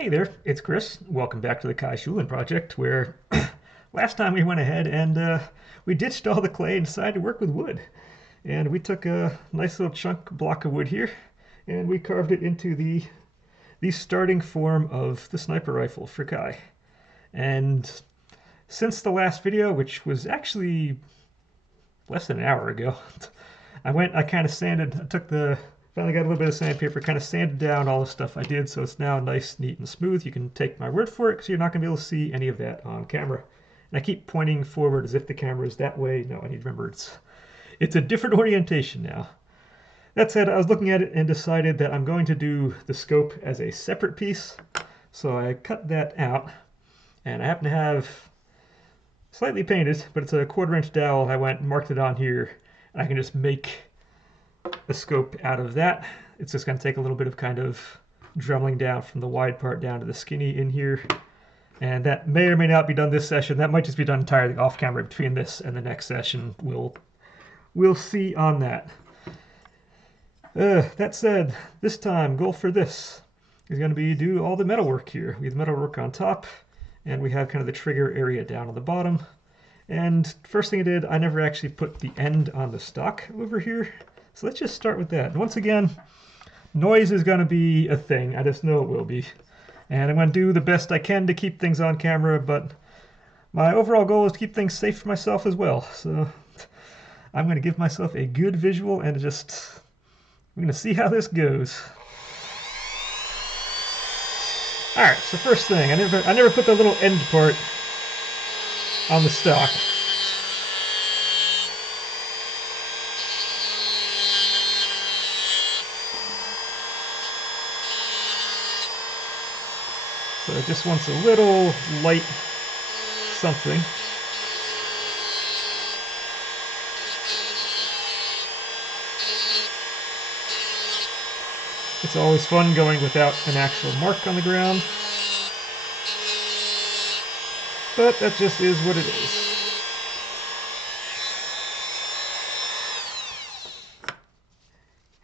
Hey there, it's Chris. Welcome back to the Kai Schulen project, where last time we went ahead and we ditched all the clay and decided to work with wood. And we took a nice little chunk block of wood here, and we carved it into the starting form of the sniper rifle for Kai. And since the last video, which was actually less than an hour ago, I kind of sanded, finally got a little bit of sandpaper, kind of sanded down all the stuff I did, so it's now nice, neat, and smooth. You can take my word for it, because you're not going to be able to see any of that on camera. And I keep pointing forward as if the camera is that way. No, I need to remember it's a different orientation now. That said, I was looking at it and decided that I'm going to do the scope as a separate piece. So I cut that out, and I happen to have slightly painted, but it's a 1/4 inch dowel. I went and marked it on here, and I can just make a scope out of that. It's just going to take a little bit of kind of dremeling down from the wide part down to the skinny in here. And that may or may not be done this session. That might just be done entirely off camera between this and the next session. We'll see on that. That said, this time, goal for this is going to be do all the metal work here. We have metal work on top, and we have kind of the trigger area down on the bottom. And first thing I did, I never actually put the end on the stock over here. So let's just start with that. And once again, noise is going to be a thing. I just know it will be. And I'm going to do the best I can to keep things on camera, but my overall goal is to keep things safe for myself as well. So I'm going to give myself a good visual and we're going to see how this goes. All right, so first thing, I never put the little end part on the stock. So it just wants a little light something. It's always fun going without an actual mark on the ground, but that just is what it is.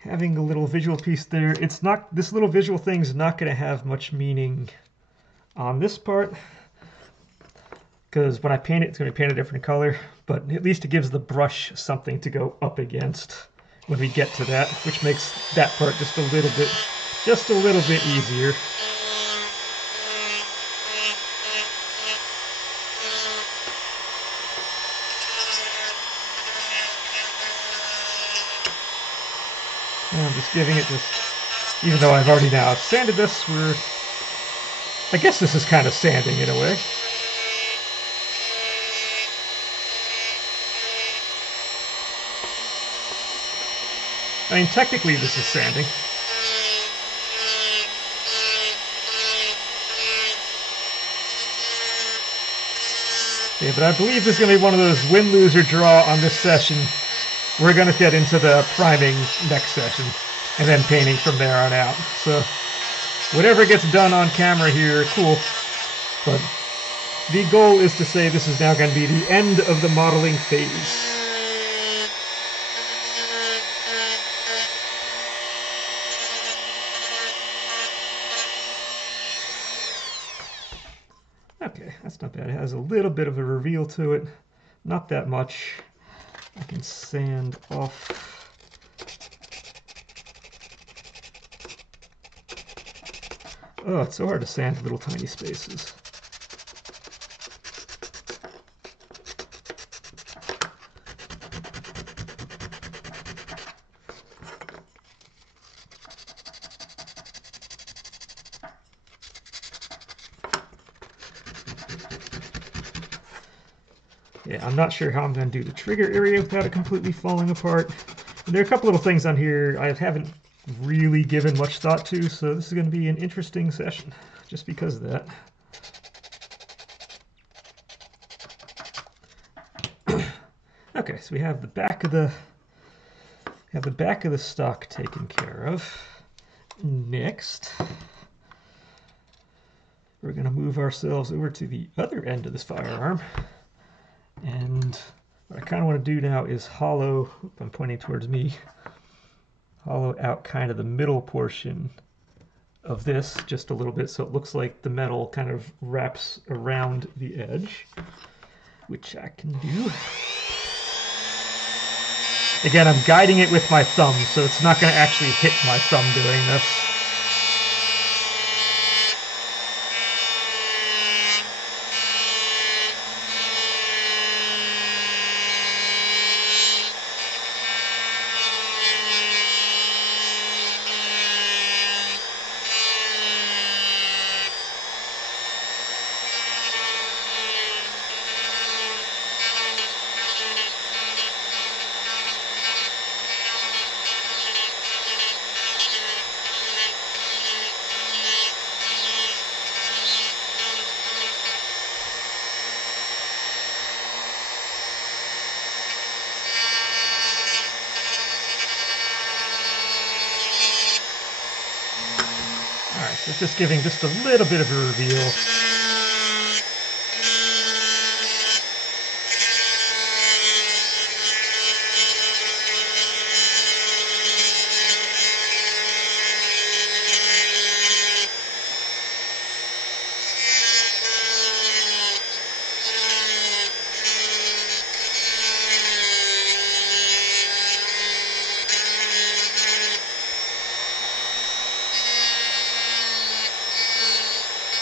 Having a little visual piece there, this little visual thing is not going to have much meaning on this part, because when I paint it, it's going to be painted a different color, but at least it gives the brush something to go up against when we get to that, which makes that part just a little bit easier. And I'm just giving it even though I've already now sanded this, I guess this is kind of sanding in a way. I mean, technically this is sanding. Yeah, but I believe this is going to be one of those win, lose, or draw on this session. We're going to get into the priming next session, and then painting from there on out. So whatever gets done on camera here, cool. But the goal is to say this is now going to be the end of the modeling phase. Okay, that's not bad. It has a little bit of a reveal to it. Not that much. I can sand off. Oh, it's so hard to sand little tiny spaces. Yeah, I'm not sure how I'm going to do the trigger area without it completely falling apart. And there are a couple little things on here I haven't really given much thought to, so this is going to be an interesting session just because of that. Okay, so we have the back of the stock taken care of. Next, we're going to move ourselves over to the other end of this firearm. And what I kind of want to do now is hollow, I'm pointing towards me, hollow out kind of the middle portion of this just a little bit so it looks like the metal kind of wraps around the edge, which I can do. Again, I'm guiding it with my thumb, so it's not going to actually hit my thumb doing this. Alright, so just giving just a little bit of a reveal.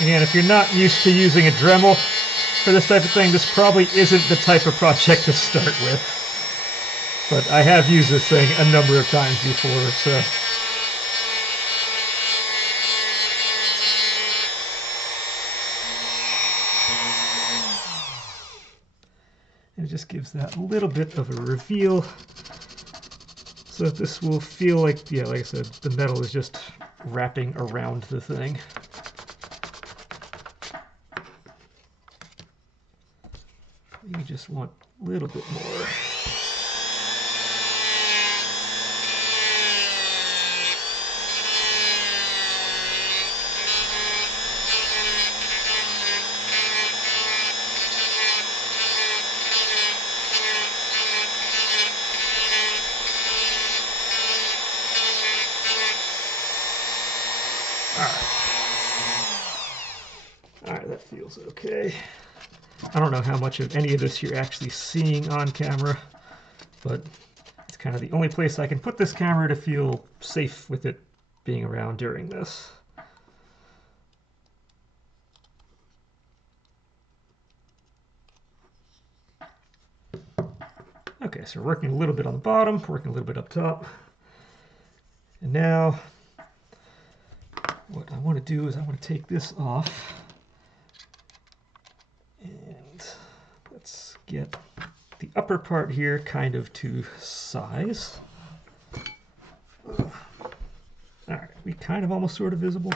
Again, if you're not used to using a Dremel for this type of thing, this probably isn't the type of project to start with. But I have used this thing a number of times before, so... It just gives that little bit of a reveal, so that this will feel like, yeah, like I said, the metal is just wrapping around the thing. You just want a little bit more. Alright, that feels okay. I don't know how much of any of this you're actually seeing on camera, but it's kind of the only place I can put this camera to feel safe with it being around during this. Okay, so we're working a little bit on the bottom, working a little bit up top. And now, what I want to do is I want to take this off. And let's get the upper part here kind of to size. Alright, we kind of almost sort of visible.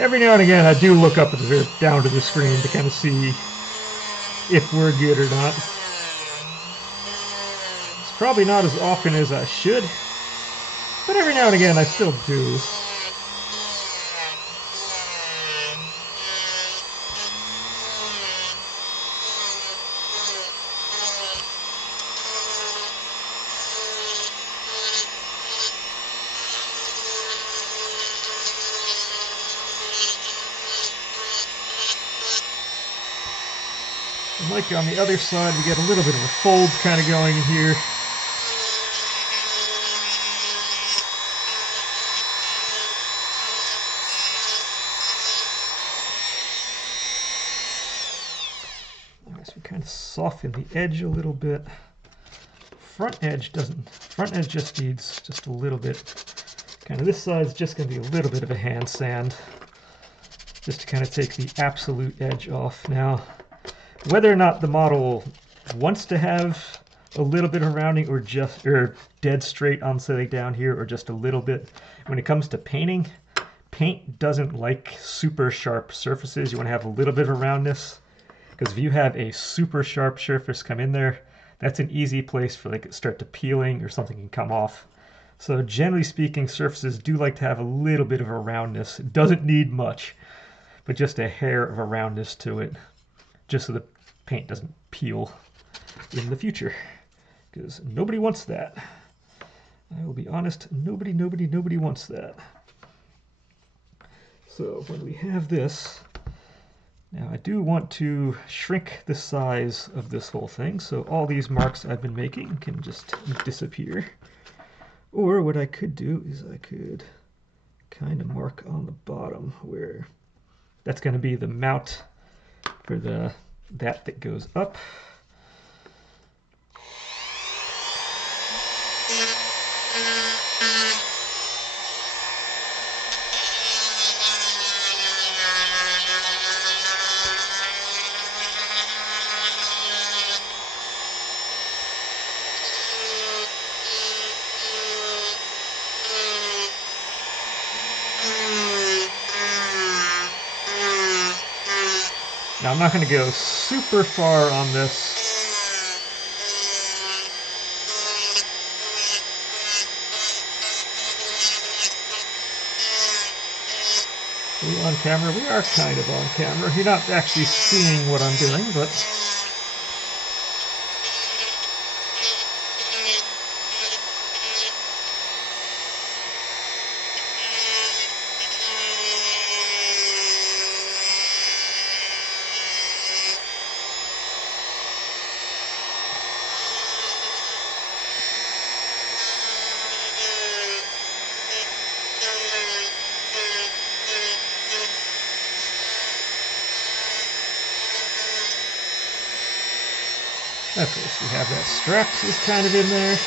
Every now and again, I do look up at down to the screen to kind of see if we're good or not. It's probably not as often as I should, but every now and again, I still do. And like on the other side, we get a little bit of a fold kind of going in here. So we kind of soften the edge a little bit. Front edge doesn't. Front edge just needs just a little bit. Kind of this side's just going to be a little bit of a hand sand, just to kind of take the absolute edge off. Now, whether or not the model wants to have a little bit of rounding or dead straight on say down here or just a little bit, when it comes to painting, paint doesn't like super sharp surfaces. You want to have a little bit of roundness. Because if you have a super sharp surface come in there, that's an easy place for like it start to peeling or something can come off. So generally speaking, surfaces do like to have a little bit of a roundness. It doesn't need much, but just a hair of a roundness to it, just so the paint doesn't peel in the future, because nobody wants that. I will be honest, nobody wants that. So when we have this, now I do want to shrink the size of this whole thing, so all these marks I've been making can just disappear. Or what I could do is I could kind of mark on the bottom where that's going to be the mount for that goes up. Now I'm not going to go super far on this. Are we on camera? We are kind of on camera. You're not actually seeing what I'm doing, but okay, so we have that strap is kind of in there.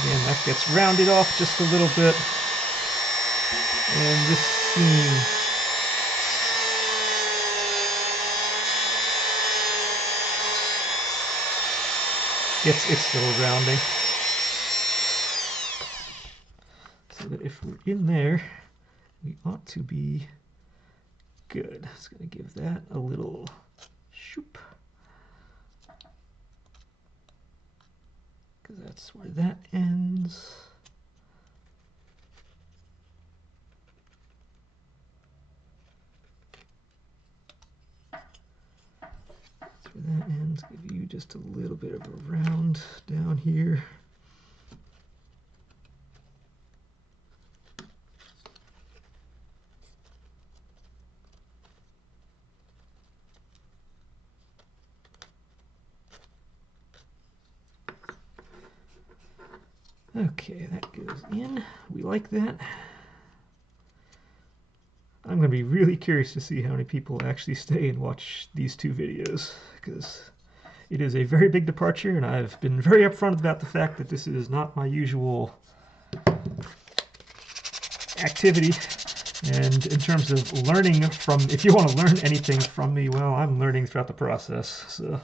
Again, that gets rounded off just a little bit. And this seam gets its little rounding. So that if we're in there, we ought to be good. It's going to give that a little shoop. Because that's where that ends. That's where that ends. Give you just a little bit of a round down here. Okay, that goes in. We like that. I'm going to be really curious to see how many people actually stay and watch these two videos, because it is a very big departure, and I've been very upfront about the fact that this is not my usual activity. And in terms of learning from, if you want to learn anything from me, well, I'm learning throughout the process. So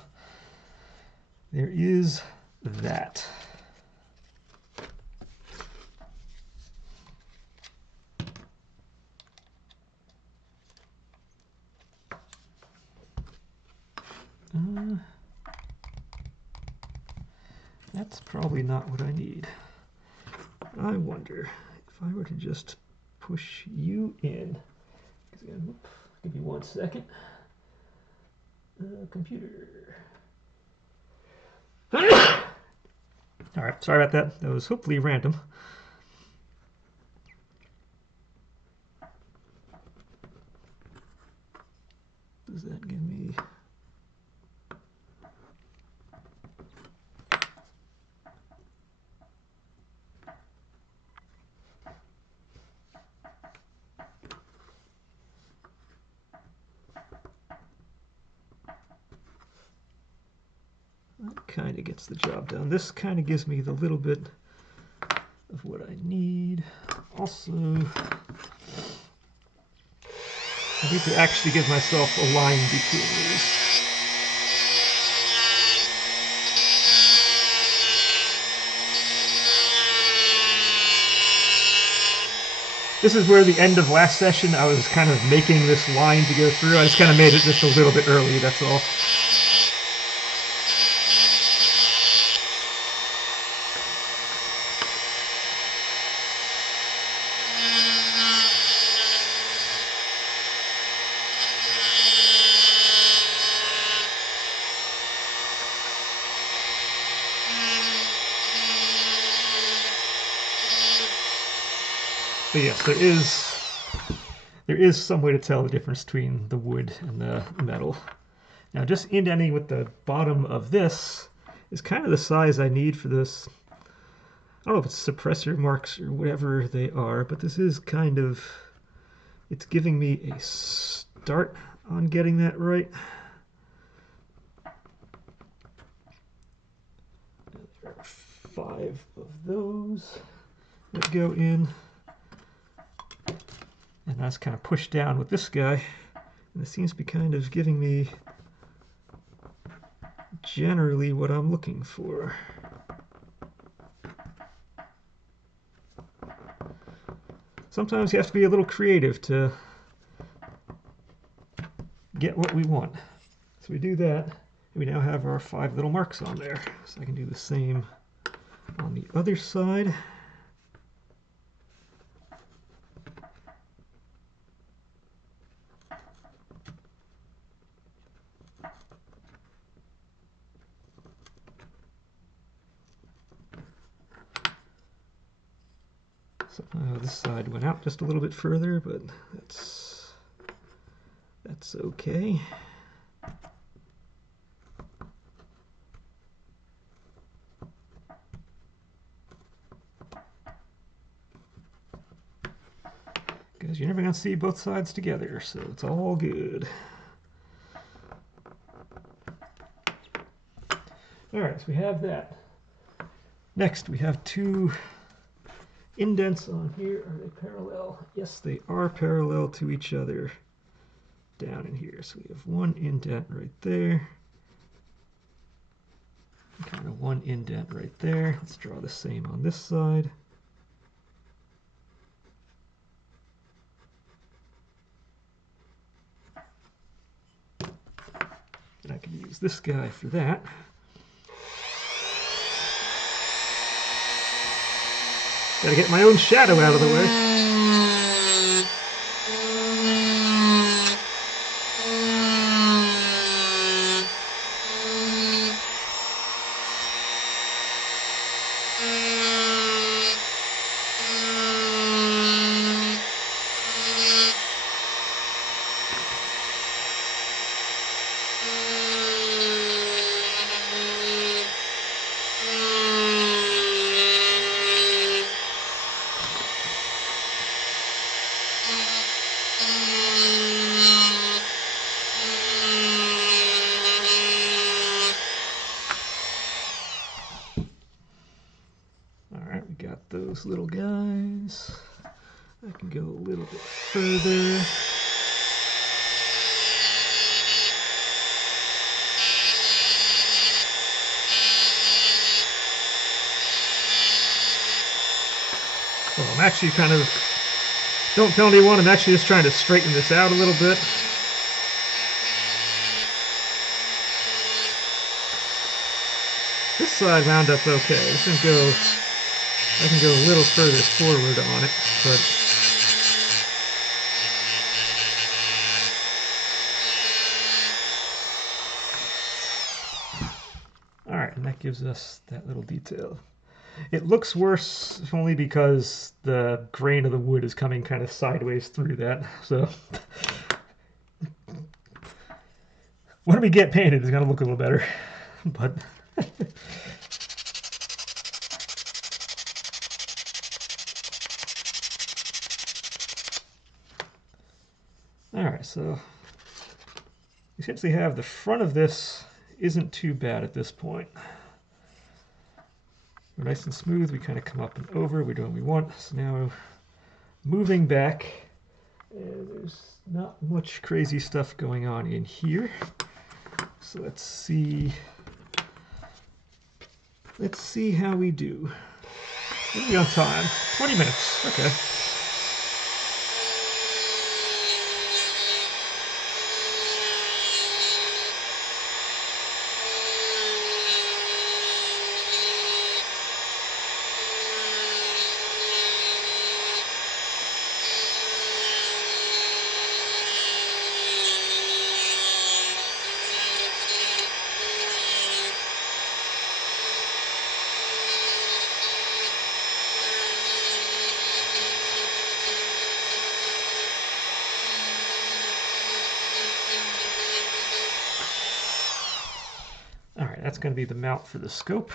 there is that. That's probably not what I need. I wonder if I were to just push you in. Give me 1 second. Computer. All right, sorry about that. That was hopefully random. Does that give me... That kind of gets the job done. This kind of gives me the little bit of what I need. Also, I need to actually give myself a line between these. This is where the end of last session, I was kind of making this line to go through. I just kind of made it just a little bit early, that's all. But yes, there is some way to tell the difference between the wood and the metal. Now, just indenting with the bottom of this is kind of the size I need for this. I don't know if it's suppressor marks or whatever they are, but this is kind of, it's giving me a start on getting that right. There are 5 of those that go in. And that's kind of pushed down with this guy. And it seems to be kind of giving me generally what I'm looking for. Sometimes you have to be a little creative to get what we want. So we do that, and we now have our 5 little marks on there. So I can do the same on the other side. So this side went out just a little bit further, but that's okay. Because you're never going to see both sides together, so it's all good. Alright, so we have that. Next, we have 2 indents on here. Are they parallel? Yes, they are parallel to each other down in here. So we have 1 indent right there. Kind of 1 indent right there. Let's draw the same on this side. And I can use this guy for that. Gotta get my own shadow out of the way. Those little guys. I can go a little bit further. So I'm actually kind of, don't tell anyone, I'm actually just trying to straighten this out a little bit. This side wound up okay. I can go a little further forward on it, but alright, and that gives us that little detail. It looks worse only because the grain of the wood is coming kind of sideways through that, so when we get painted, it's going to look a little better, but alright, so we essentially have the front of this isn't too bad at this point. We're nice and smooth, we kind of come up and over, we do what we want. So now moving back, and there's not much crazy stuff going on in here. So let's see how we do. What are we on time? 20 minutes, okay. going to be the mount for the scope.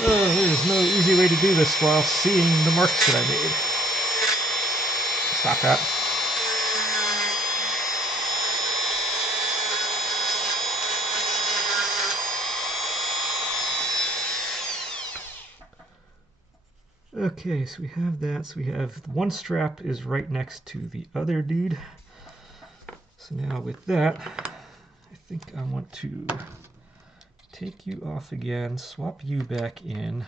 Oh, there's no easy way to do this while seeing the marks that I made. Stop that. Okay, so we have that. So we have one strap is right next to the other dude. So now with that, I think I want to take you off again, swap you back in.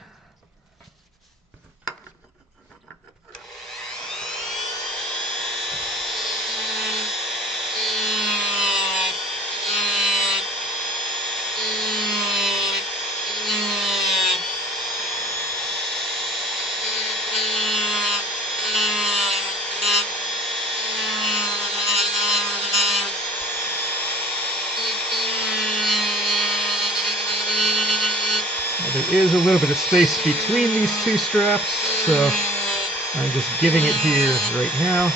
There is a little bit of space between these two straps, so I'm just giving it here right now.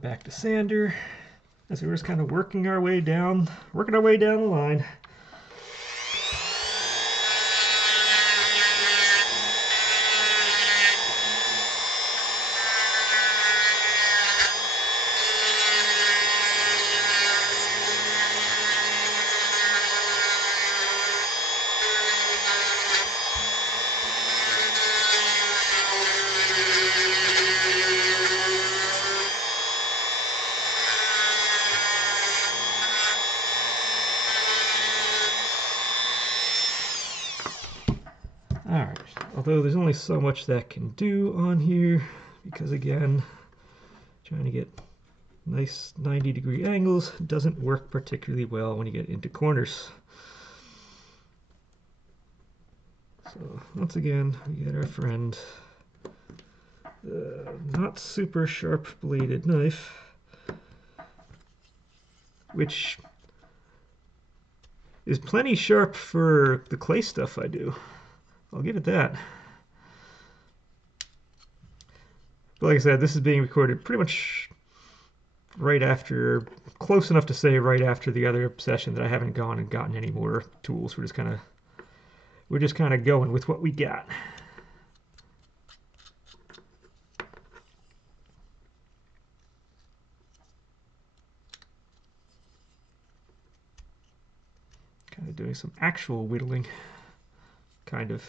Back to sander. As we're just kind of working our way down the line. Alright, although there's only so much that can do on here, because again, trying to get nice 90-degree angles doesn't work particularly well when you get into corners. So once again, we get our friend, not super sharp bladed knife, which is plenty sharp for the clay stuff I do. I'll give it that. But like I said, this is being recorded pretty much right after, close enough to say right after the other session that I haven't gone and gotten any more tools. We're just kind of going with what we got. Kind of doing some actual whittling, kind of,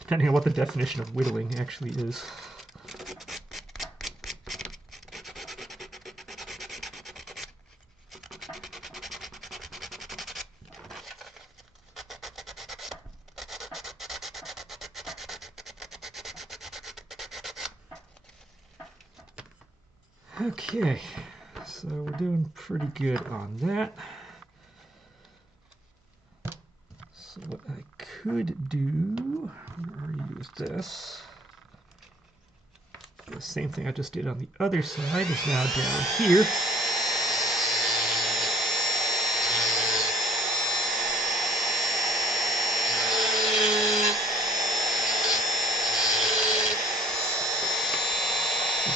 depending on what the definition of whittling actually is. Okay, so we're doing pretty good on that. So what I could do, use this. The same thing I just did on the other side is now down here.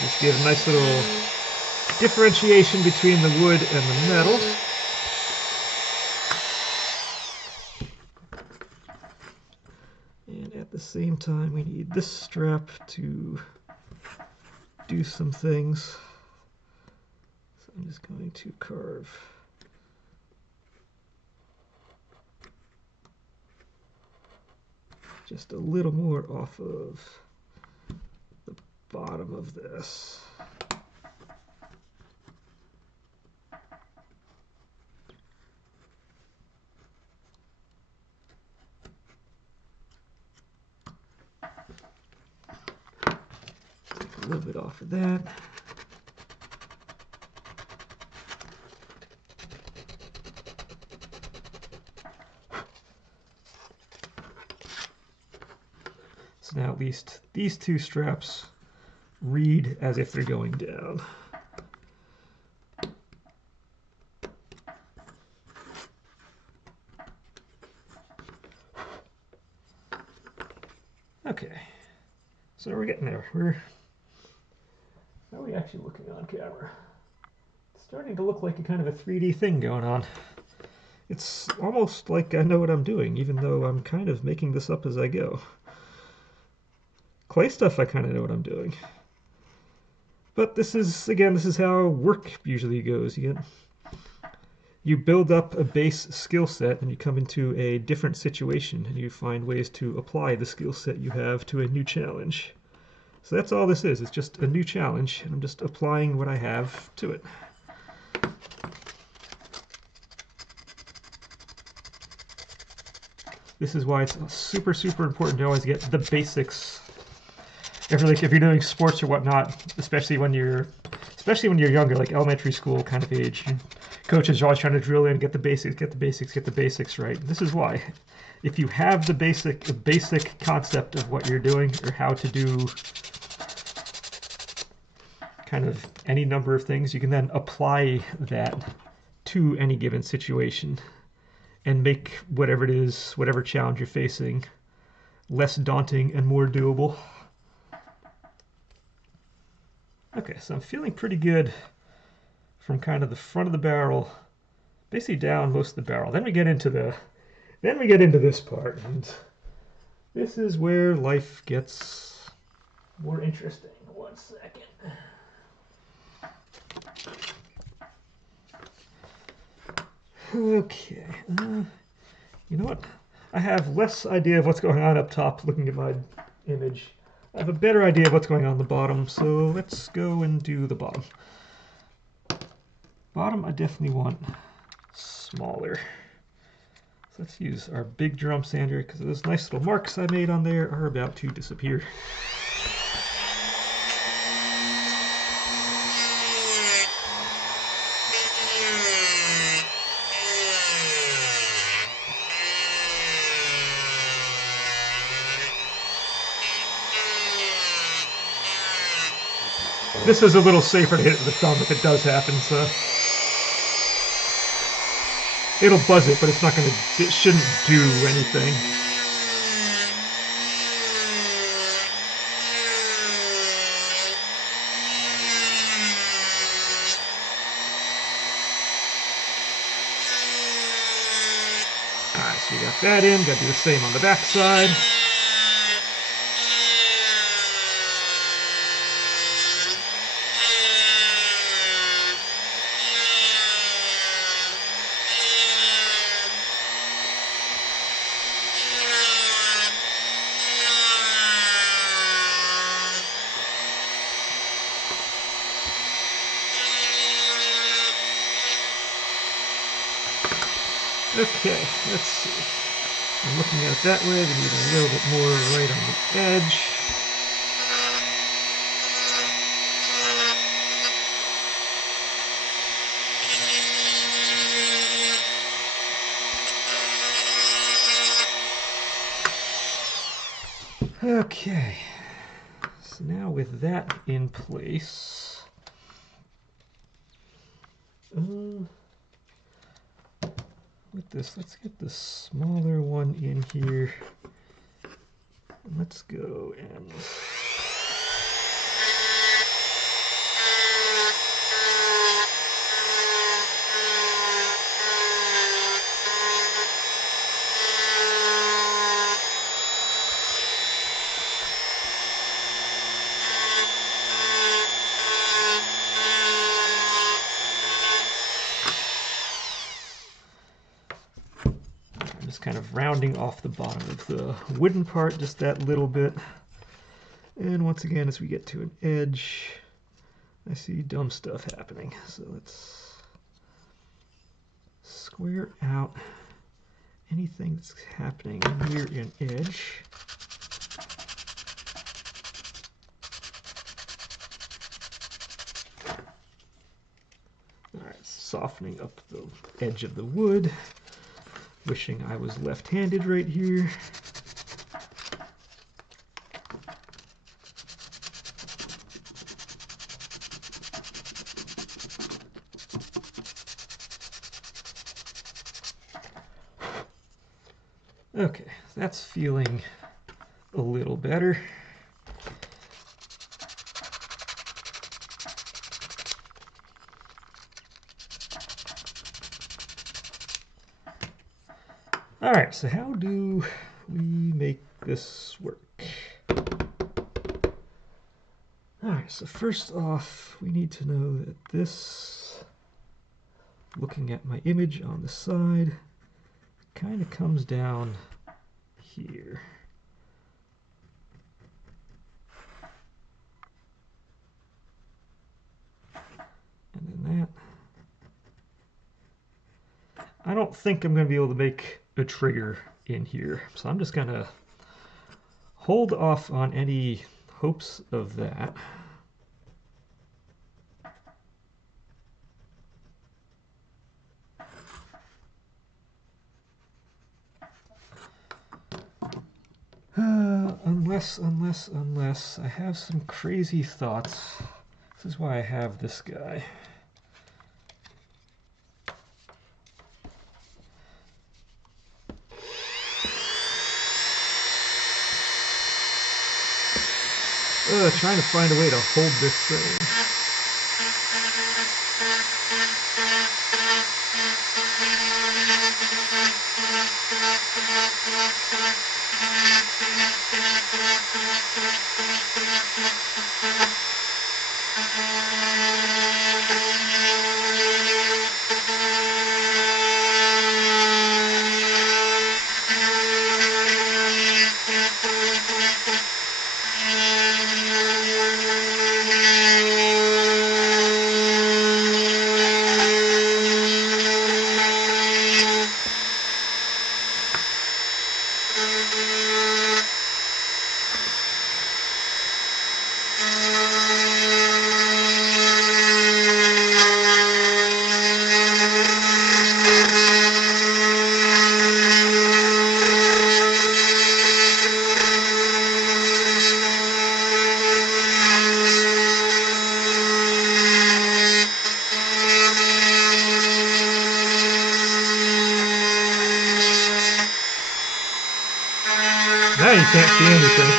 Just give a nice little differentiation between the wood and the metal. And at the same time we need this strap to do some things. So I'm just going to carve just a little more off of the bottom of this. Take a little bit off of that. So now at least these two straps read as if they're going down. Okay, so we're getting there. How are we actually looking on camera? It's starting to look like a kind of a 3D thing going on. It's almost like I know what I'm doing, even though I'm kind of making this up as I go. Clay stuff, I kind of know what I'm doing. But this is, again, this is how work usually goes. You build up a base skill set and you come into a different situation and you find ways to apply the skill set you have to a new challenge. So that's all this is. It's just a new challenge and I'm just applying what I have to it. This is why it's super, super important to always get the basics. If you're doing sports or whatnot, especially when you're younger, like elementary school kind of age, coaches are always trying to drill in, get the basics right. This is why. If you have the basic concept of what you're doing or how to do kind of any number of things, you can then apply that to any given situation and make whatever it is, whatever challenge you're facing, less daunting and more doable. Okay, so I'm feeling pretty good from kind of the front of the barrel, basically down most of the barrel. Then we get into this part, and this is where life gets more interesting. 1 second. Okay, you know what? I have less idea of what's going on up top looking at my image. I have a better idea of what's going on the bottom, so let's go and do the bottom. Bottom, I definitely want smaller. So let's use our big drum sander because those nice little marks I made on there are about to disappear. This is a little safer to hit it with the thumb if it does happen, so it'll buzz it, but it shouldn't do anything. Alright, so we got that in, gotta do the same on the back side. Okay, let's see. I'm looking at it that way. We need a little bit more right on the edge. Okay, so now with that in place, with this, let's get the smaller one in here. And let's go and of rounding off the bottom of the wooden part just that little bit. And once again, as we get to an edge, I see dumb stuff happening. So let's square out anything that's happening near an edge. All right, softening up the edge of the wood. Wishing I was left-handed right here. Okay, that's feeling a little better. All right, so how do we make this work? All right, so first off, we need to know that this, looking at my image on the side, kind of comes down here. And then that. I don't think I'm going to be able to make a trigger in here, so I'm just going to hold off on any hopes of that. Unless I have some crazy thoughts. This is why I have this guy. Trying to find a way to hold this thing. Now you can't see anything.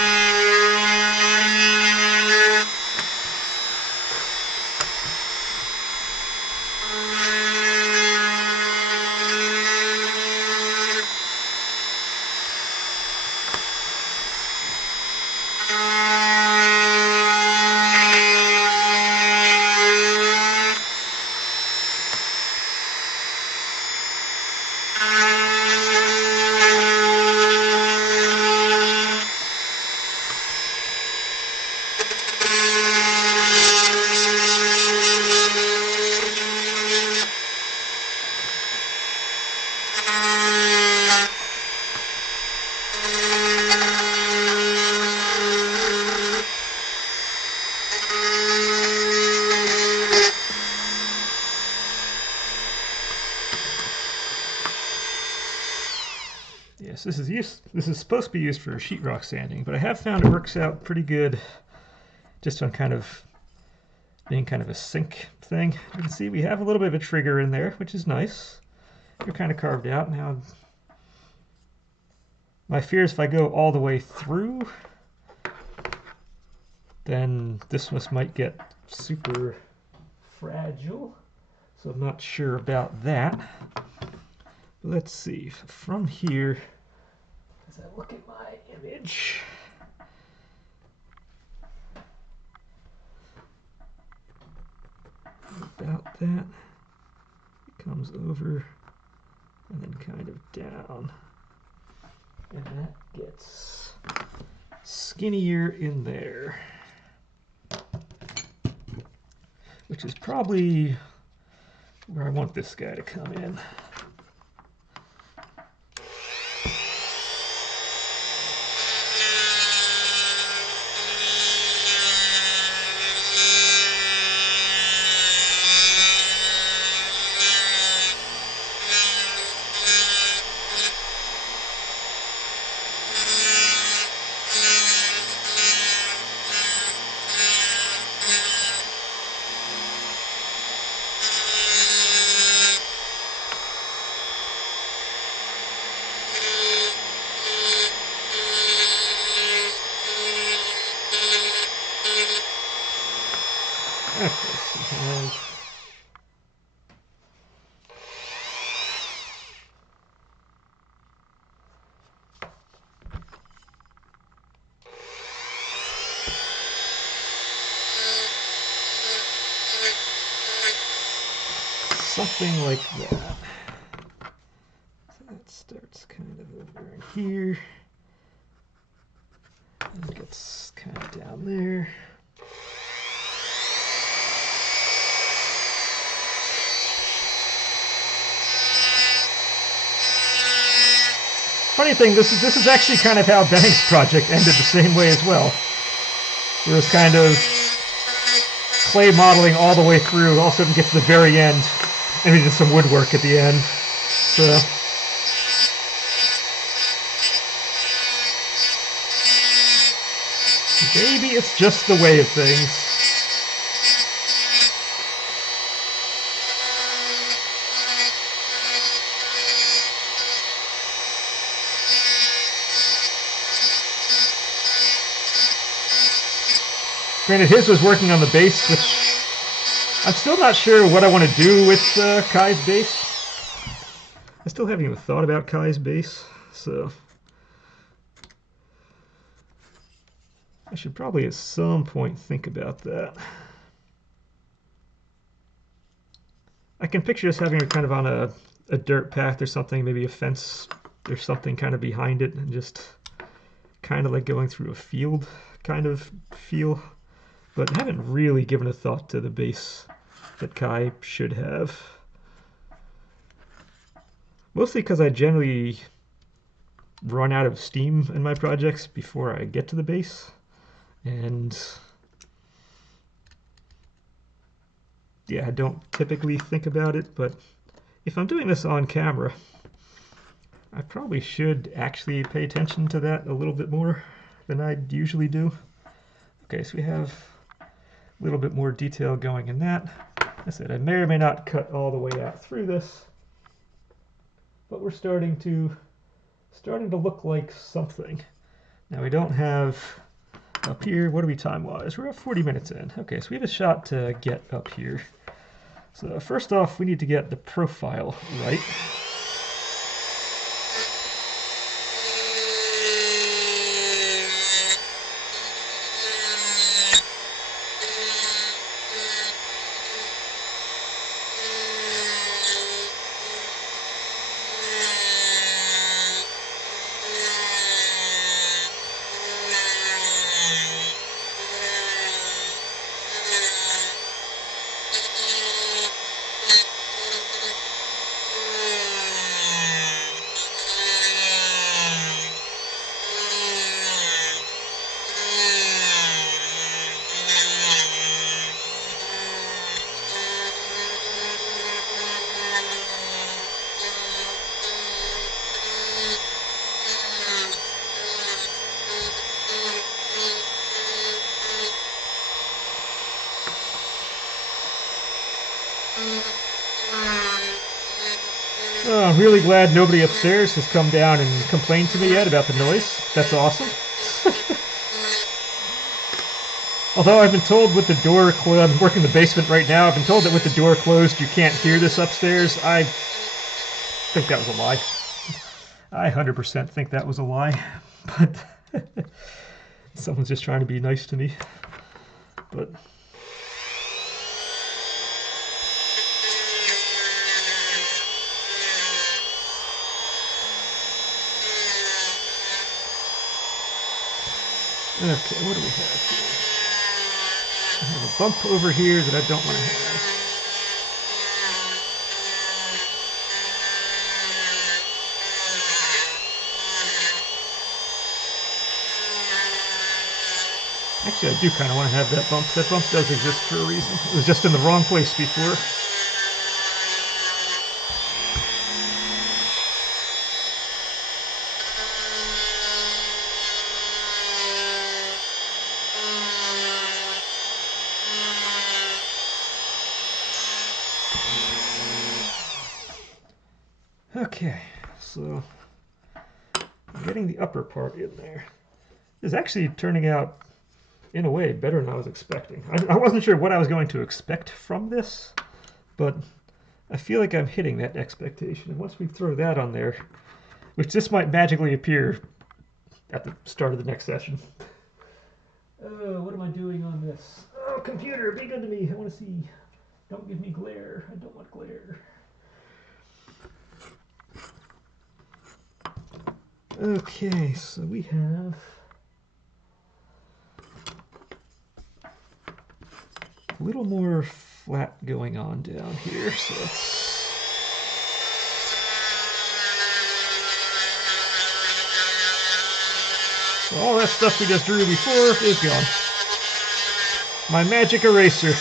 Yes, this is supposed to be used for sheetrock sanding, but I have found it works out pretty good just on kind of being kind of a sink thing. You can see we have a little bit of a trigger in there, which is nice. They're kind of carved out. Now, my fear is if I go all the way through, then this one might get super fragile. So I'm not sure about that. But let's see, from here, as I look at my image, about that, it comes over and then kind of down. And that gets skinnier in there, which is probably where I want this guy to come in. Okay, so we have something like that. So that starts kind of over in here, and it gets kind of down there. Funny thing, this is actually kind of how Bang's project ended the same way as well. It was kind of clay modeling all the way through, all of a sudden get to the very end, and we did some woodwork at the end. So maybe it's just the way of things. Granted, his was working on the bass, which I'm still not sure what I want to do with Kai's bass. I still haven't even thought about Kai's bass, so I should probably at some point think about that. I can picture us having her kind of on a dirt path or something, maybe a fence or something kind of behind it, and just kind of like going through a field kind of feel. But I haven't really given a thought to the bass that Kai should have. Mostly because I generally run out of steam in my projects before I get to the bass. And yeah, I don't typically think about it, but if I'm doing this on camera, I probably should actually pay attention to that a little bit more than I usually do. Okay, so we have a little bit more detail going in that. I said I may or may not cut all the way out through this, but we're starting to look like something. Now we don't have up here, what are we time-wise? We're at 40 minutes in. Okay, so we have a shot to get up here. So first off, we need to get the profile right. Oh, I'm really glad nobody upstairs has come down and complained to me yet about the noise. That's awesome. Although I've been told with the door closed, I'm working in the basement right now, I've been told that with the door closed you can't hear this upstairs. I think that was a lie. I 100% think that was a lie. But someone's just trying to be nice to me. But Okay, what do we have here? I have a bump over here that I don't want to have. Actually, I do kind of want to have that bump. That bump does exist for a reason. It was just in the wrong place before. Okay, so getting the upper part in there is actually turning out, in a way, better than I was expecting. I wasn't sure what I was going to expect from this, but I feel like I'm hitting that expectation. And once we throw that on there, which this might magically appear at the start of the next session. Oh, what am I doing on this? Oh, computer, be good to me. I want to see. Don't give me glare. I don't want glare. Okay, so we have a little more flat going on down here. So all that stuff we just drew before is gone. My magic eraser.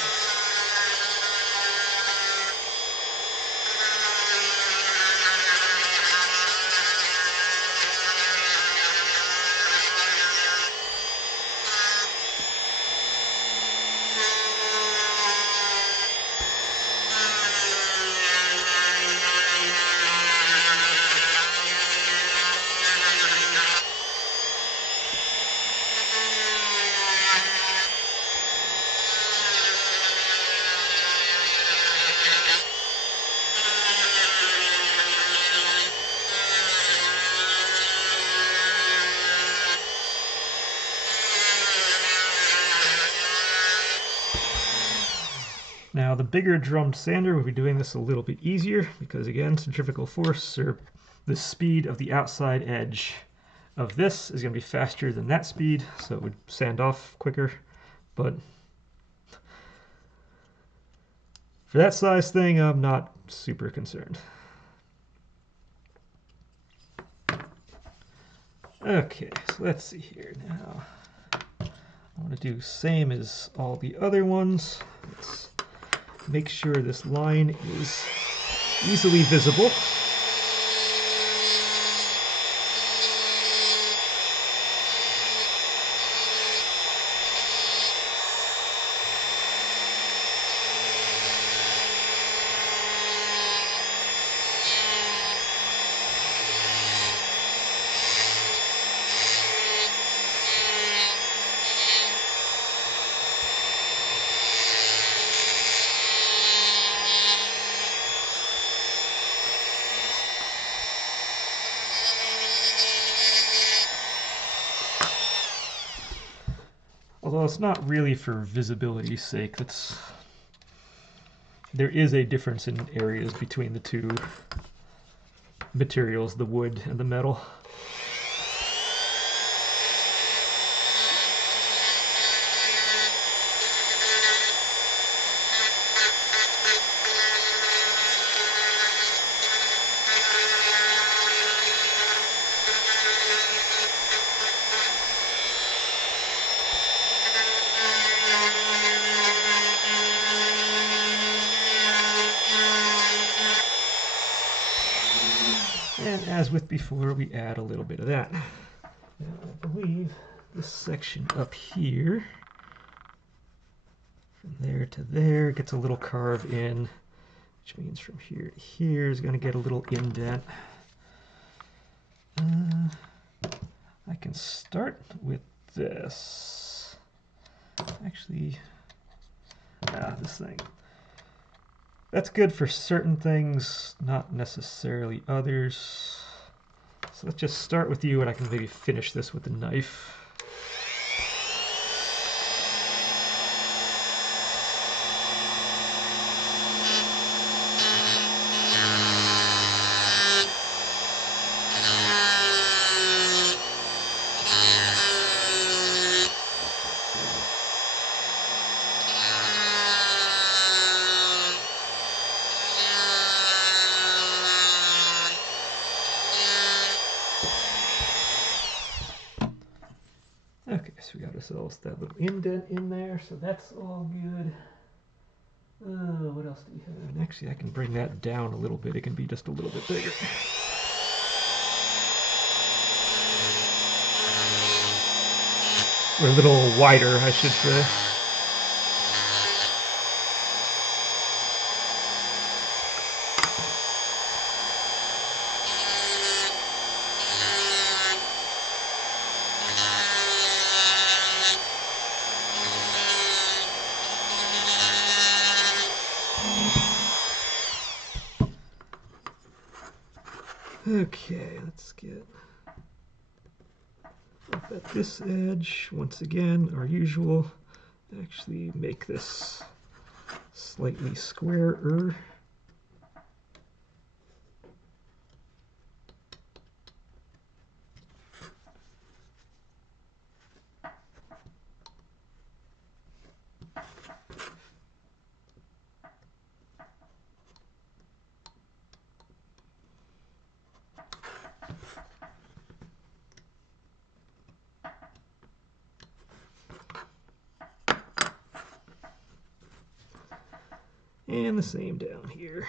Now the bigger drummed sander will be doing this a little bit easier because again, centrifugal force, or the speed of the outside edge of this is going to be faster than that speed, so it would sand off quicker. But for that size thing, I'm not super concerned. Okay, so let's see here now. I want to do same as all the other ones. Let's make sure this line is easily visible. Although it's not really for visibility's sake. There is a difference in areas between the two materials, the wood and the metal. And as with before, we add a little bit of that. Now, I believe this section up here, from there to there, gets a little carve in, which means from here to here is going to get a little indent. I can start with this. Actually, this thing. That's good for certain things, not necessarily others. So let's just start with you, and I can maybe finish this with the knife. ourselves that little indent in there, so that's all good. What else do we have? And actually, I can bring that down a little bit. It can be just a little bit bigger. Or a little wider, I should say. Okay, let's get up at this edge. Once again, our usual. Actually make this slightly squarer. And the same down here.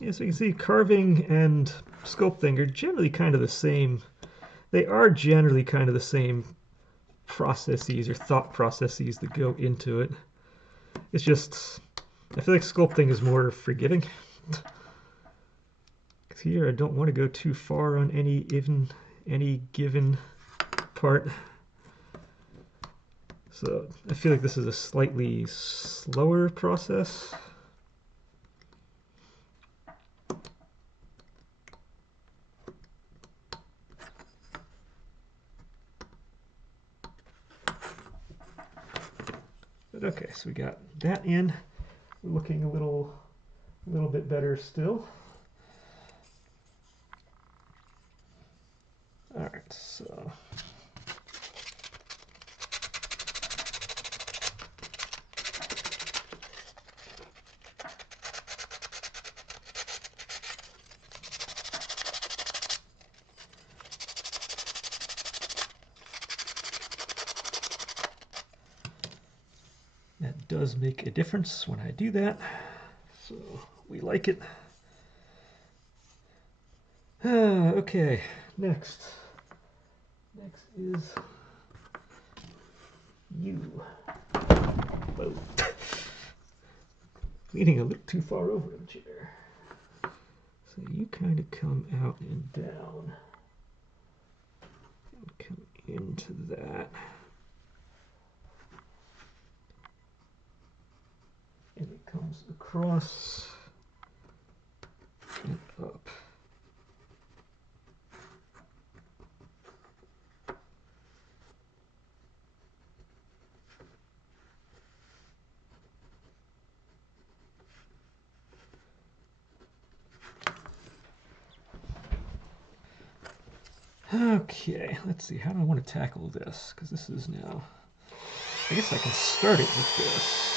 Yeah, so you can see carving and sculpting are generally kind of the same. They are generally kind of the same processes or thought processes that go into it. It's just, I feel like sculpting is more forgiving. Here I don't want to go too far on any given part. So I feel like this is a slightly slower process. But okay, so we got that in, looking a little bit better still. All right, so that does make a difference when I do that, so we like it. Okay, next is you. Whoa. Leaning a little too far over the chair. So you kind of come out and down. And come into that. And it comes across and up. Okay, let's see, how do I want to tackle this? Because this is now, I guess I can start it with this.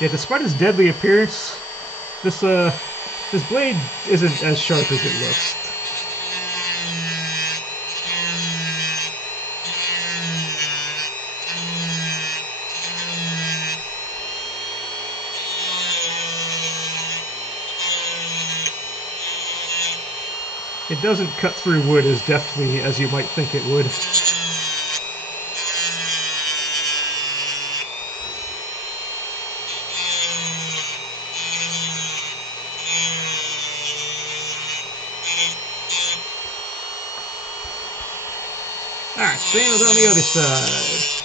Yeah, despite its deadly appearance, this blade isn't as sharp as it looks. It doesn't cut through wood as deftly as you might think it would. Alright, same as on the other side.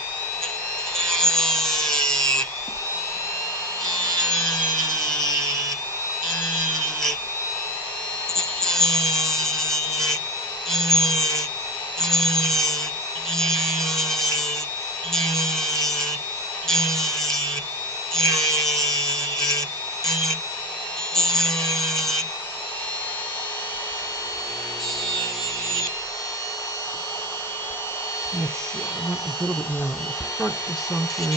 Let's see, I want a little bit more on the front of something.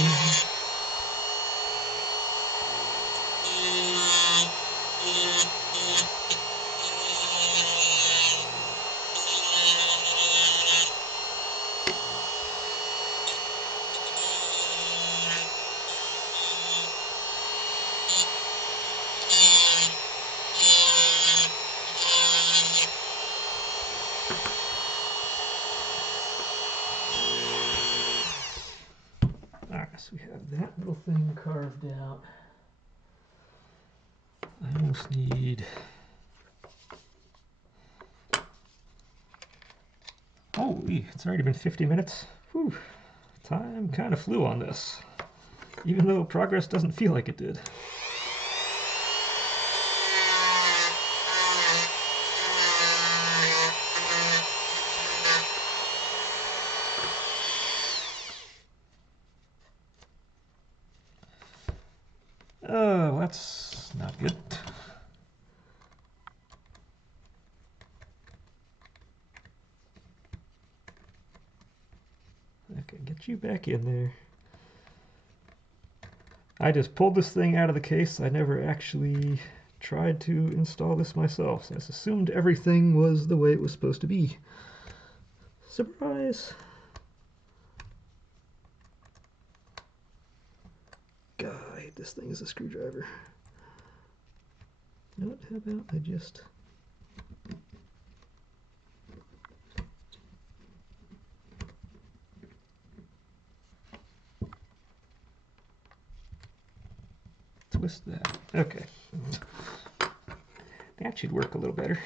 Alright, so we have that little thing carved out. I almost need... Holy, it's already been 50 minutes. Whew, time kind of flew on this, even though progress doesn't feel like it did. Oh, that's not good. Okay, get you back in there. I just pulled this thing out of the case. I never actually tried to install this myself, so I just assumed everything was the way it was supposed to be. Surprise! God, I hate this thing as a screwdriver. You know what, how about I just... twist that. Okay. That should work a little better.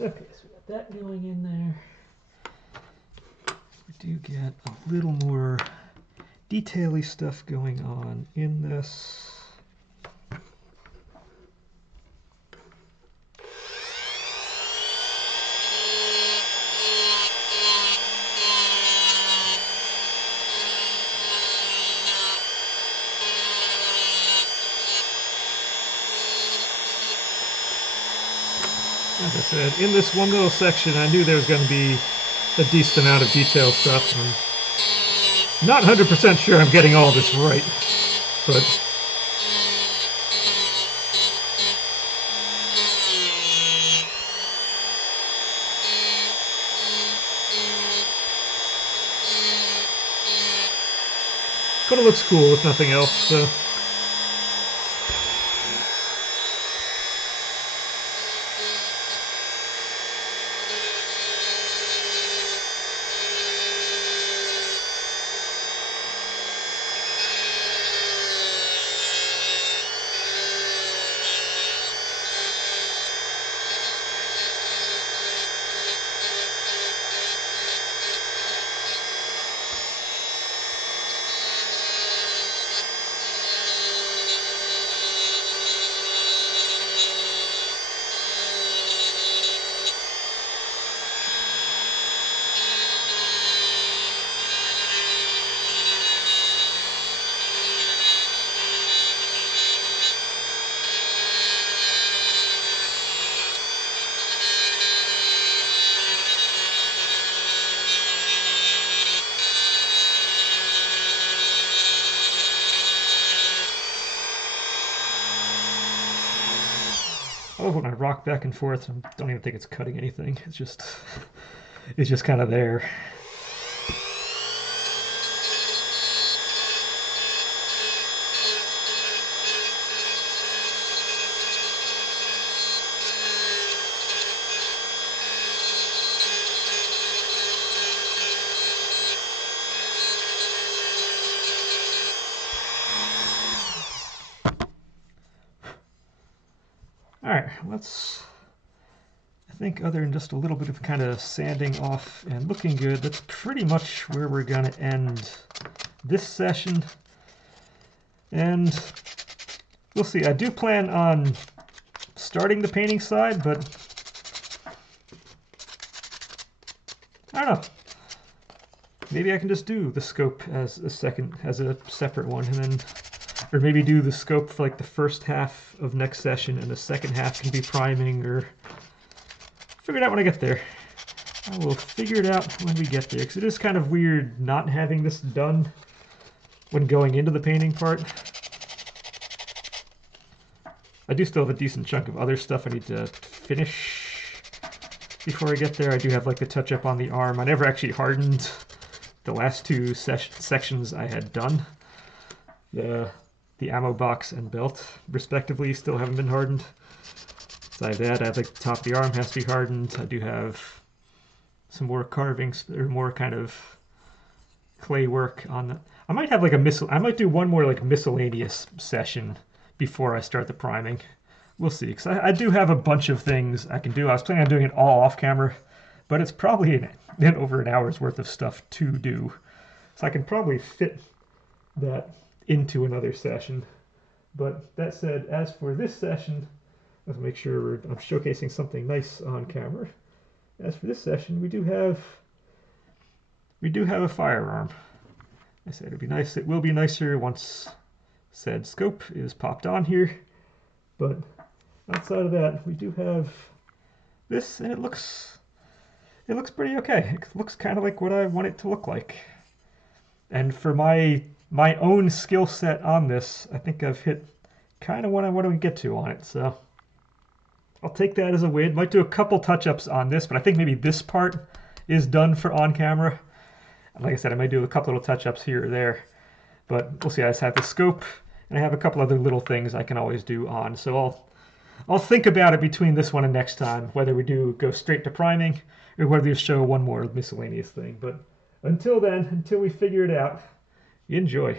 Okay, so we got that going in there. We do get a little more detail-y stuff going on in this. As I said, in this one little section, I knew there was going to be a decent amount of detailed stuff. I'm not 100% sure I'm getting all this right, but it looks cool if nothing else. So. love when I rock back and forth. I don't even think it's cutting anything. It's just kind of there. All right, I think other than just a little bit of kind of sanding off and looking good, that's pretty much where we're going to end this session. And we'll see. I do plan on starting the painting side, but I don't know. Maybe I can just do the scope as a separate one, and then, or maybe do the scope for like the first half of next session, and the second half can be priming, or figure it out when I get there. I will figure it out when we get there, because it is kind of weird not having this done when going into the painting part. I do still have a decent chunk of other stuff I need to finish before I get there. I do have like the touch-up on the arm. I never actually hardened the last two sections I had done. The ammo box and belt, respectively, still haven't been hardened. Besides that, I have like the top of the arm has to be hardened. I do have some more carvings, or more kind of clay work on the... I might have like I might do one more like miscellaneous session before I start the priming. We'll see, because I do have a bunch of things I can do. I was planning on doing it all off camera, but it's probably over an hour's worth of stuff to do. So I can probably fit that into another session. But that said, as for this session, let's make sure I'm showcasing something nice on camera. As for this session, we do have a firearm. I said it'd be nice. It will be nicer once said scope is popped on here. But outside of that, we do have this, and it looks pretty okay. It looks kind of like what I want it to look like. And for my own skill set on this, I think I've hit kind of what I want to get to on it. So I'll take that as a win. Might do a couple touch-ups on this, but I think maybe this part is done for on camera. Like I said, I might do a couple little touch-ups here or there, but we'll see. I just have the scope, and I have a couple other little things I can always do on. So I'll think about it between this one and next time, whether we go straight to priming or whether we show one more miscellaneous thing. But until then, until we figure it out, enjoy.